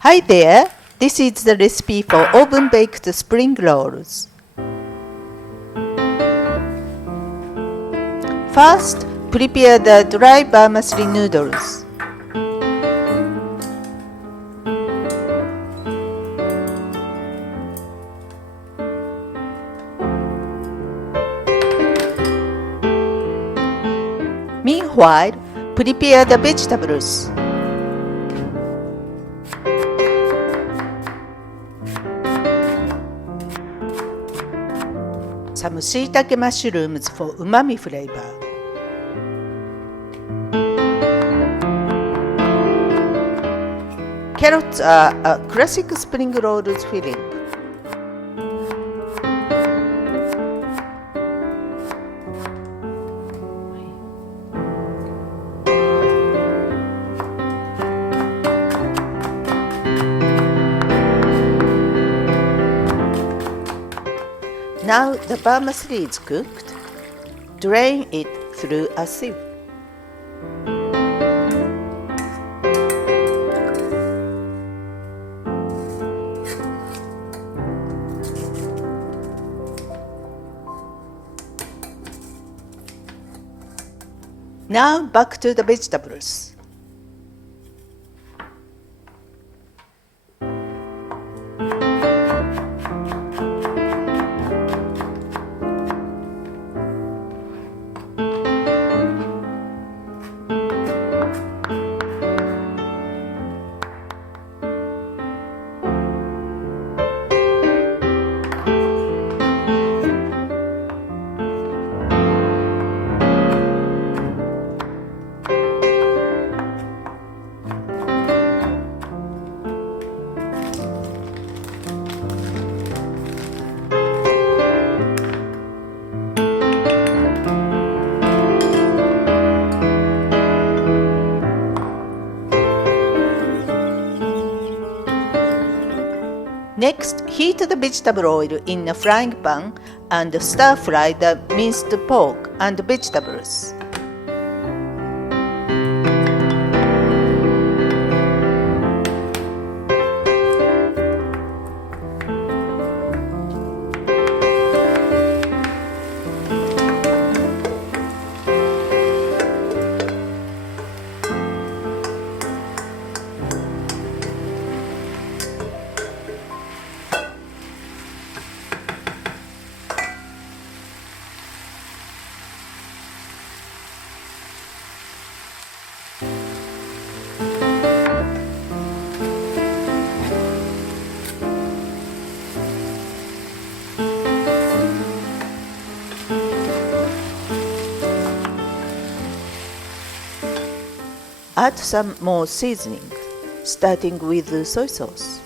Hi there! This is the recipe for oven-baked spring rolls. First, prepare the dry vermicelli noodles. Meanwhile, prepare the vegetables. Some shiitake mushrooms for umami flavor. Carrots are a classic spring rolls filling. Now the vermicelli is cooked. Drain it through a sieve. Now back to the vegetables. Next, heat the vegetable oil in a frying pan and stir-fry the minced pork and vegetables. Add some more seasoning, starting with soy sauce.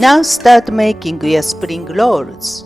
Now start making your spring rolls.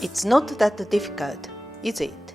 It's not that difficult, is it?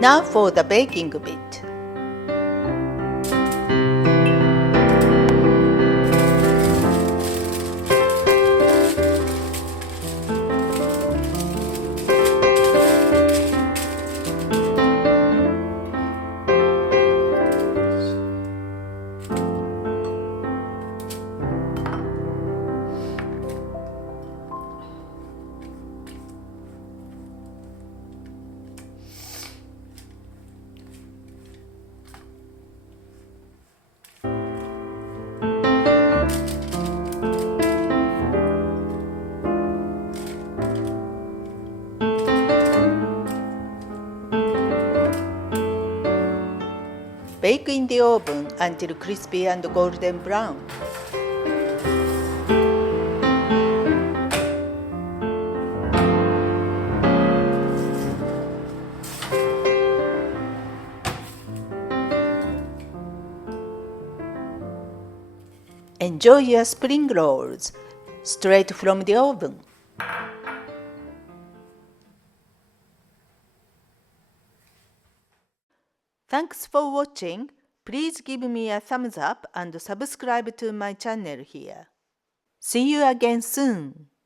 Now for the baking bit. Bake in the oven until crispy and golden brown. Enjoy your spring rolls straight from the oven. Thanks for watching. Please give me a thumbs up and subscribe to my channel here. See you again soon.